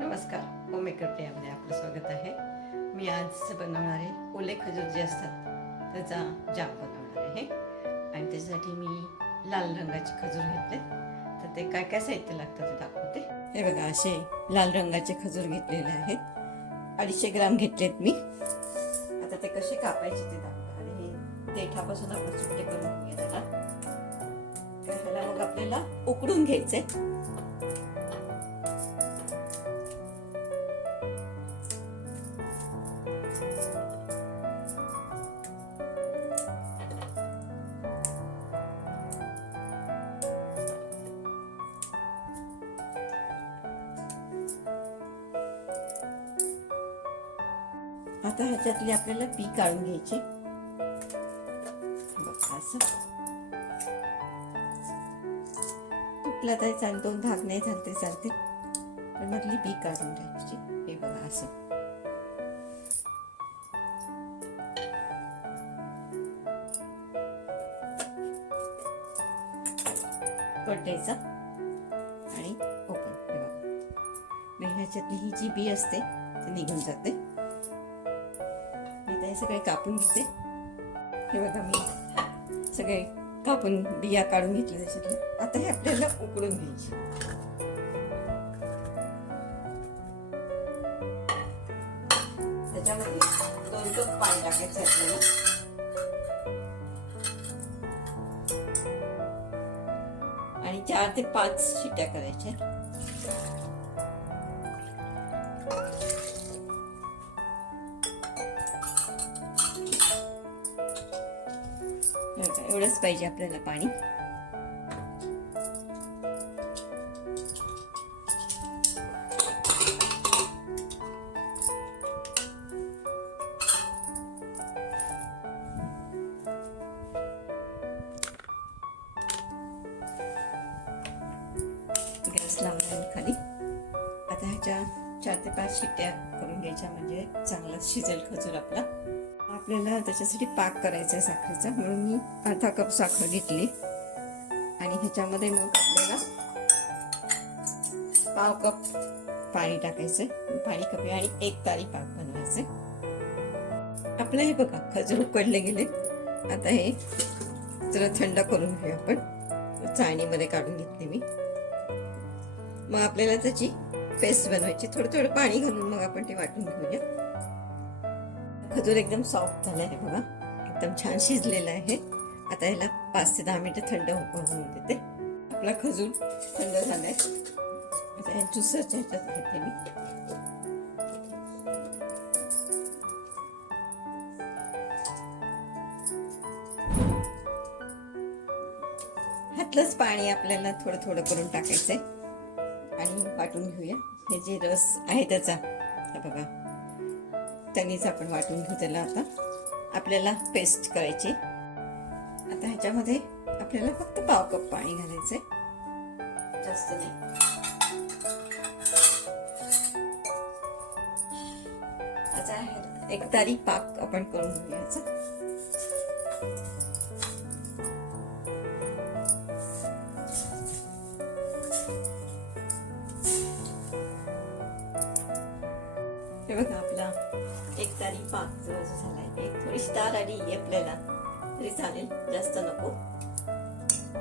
नमस्कार, होममेकर प्रियामध्ये आपलं स्वागत आहे. मी आज बनवणार आहे ओले खजूर जे असतात त्याचा जाम बनवणार आहे. आणि त्याच्यासाठी मी लाल रंगाचे खजूर घेतले. तर ते काय काय साहित्य लागतं ते दाखवते. हे बघा, असे लाल रंगाचे खजूर घेतलेले आहेत. 250 ग्राम घेतलेत मी. आता ते कसे कापायचे ते दाखवणार आहे. हे देठापासून आपण सुट्टे करून घेऊया त्याला. ह्याला मग आपल्याला उकडून घ्यायचे. आता ह्याच्यातली आपल्याला पी काढून घ्यायची. असं तुटला तरी चालतो, 2 भाग नाही झाले चालते, पण मधली पी काढून घ्यायची. हे बघा, असं कट द्यायचा आणि ओपन. हे बघा, ह्याच्यातली ही जी बी असते ती निघून जाते. हे सगळे कापून घेते. हे बघा, मी सगळे कापून बिया काढून घेतले त्याच्यातले. आता हे आपल्याला उकडून घ्यायचे. त्याच्यामध्ये 2 कप पाणी टाकायचं आपल्याला. आणि 4 ते 5 शिट्या करायच्या. एवढंच पाहिजे आपल्याला पाणी. गॅस लावला खाली. आता ह्याच्या 4 ते 5 शिट्ट्या करून घ्यायच्या, म्हणजे चांगला शिजेल खजूर आपला. आपल्याला त्याच्यासाठी पाक करायचा आहे साखरेचा, म्हणून मी अर्धा कप साखर घेतली. आणि ह्याच्यामध्ये मग आपल्याला 1/2 कप पाणी टाकायचं. पाणी कमी आणि 1 तारी पाक बनवायचे. आपलं हे बघा, खजूर उकडले गेले. आता हे जरा थंड करून घेऊ आपण. चाळणीमध्ये काढून घेतले मी. मग आपल्याला त्याची पेस्ट बनवायची. थोडं थोडं पाणी घालून मग आपण ते वाटून घेऊया. खजूर एकदम सॉफ्ट झाला आहे बघा, एकदम छान शिजलेला आहे. आता याला 5 ते 10 मिनिटं थंड होऊन देते. आपला खजूर थंड झालाय. आता या ज्युसरच्या ह्याच्यात घेते मी. ह्यातलंच पाणी आपल्याला थोडं थोडं करून टाकायचंय आणि वाटून घेऊया. हे जे रस आहे त्याचा बघा, त्यानेच आपण वाटून घेऊ त्याला. आता आपल्याला पेस्ट करायची. आता ह्याच्यामध्ये आपल्याला फक्त 1/2 कप पाणी घालायचंय, जास्त नाही. आता 1 तारी पाक आपण करून घेऊया. हे बघा, आपला 1 तारी पाक जवळ झालाय. एक थोडी स्टार आली आपल्याला तरी चालेल, जास्त नको.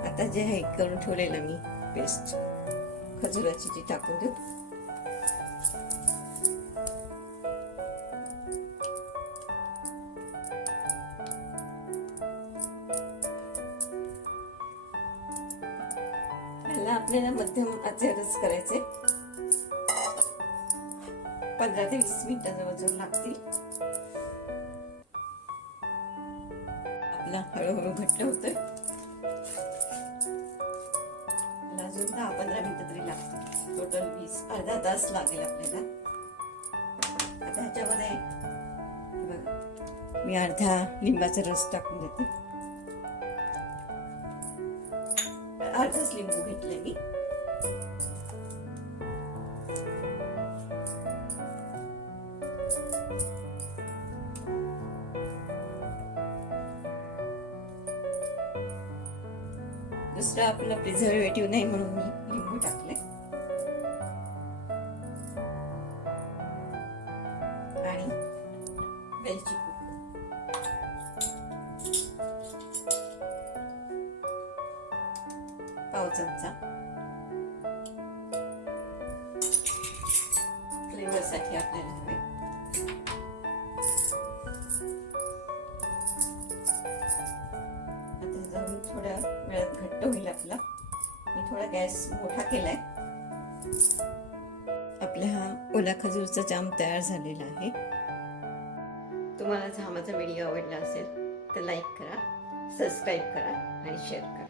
आता जे आहे करून ठेवलेलं मी पेस्ट खजुराची ती टाकून देऊ. ह्याला आपल्याला मध्यम आचेवरच करायचे. 15 ते 20 मिनिटं जवळ लागतील. आपला हळूहळू घट्ट होतोय. अजून 10-15 मिनिटं तरी लागतील. टोटल 20 अर्धा तास लागेल आपल्याला. आता ह्याच्यामध्ये बघा, मी अर्धा लिंबाचा रस टाकून देते. अर्धाच लिंबू घेतले मी. दुसरं आपलं प्रिझर्वेटिव्ह नाही म्हणून मी लिंबू टाकले. पाव चमचा. फ्लेवरसाठी आपल्याला हवे. आता जाऊन थोड्या वेळात घट्ट होईल आपला. मी थोडा गॅस मोठा केलाय. आपला हा ओला खजूरचा जाम तयार झालेला आहे. तुम्हाला जर हा माझा व्हिडिओ आवडला असेल तर लाईक करा, सबस्क्राईब करा आणि शेअर करा.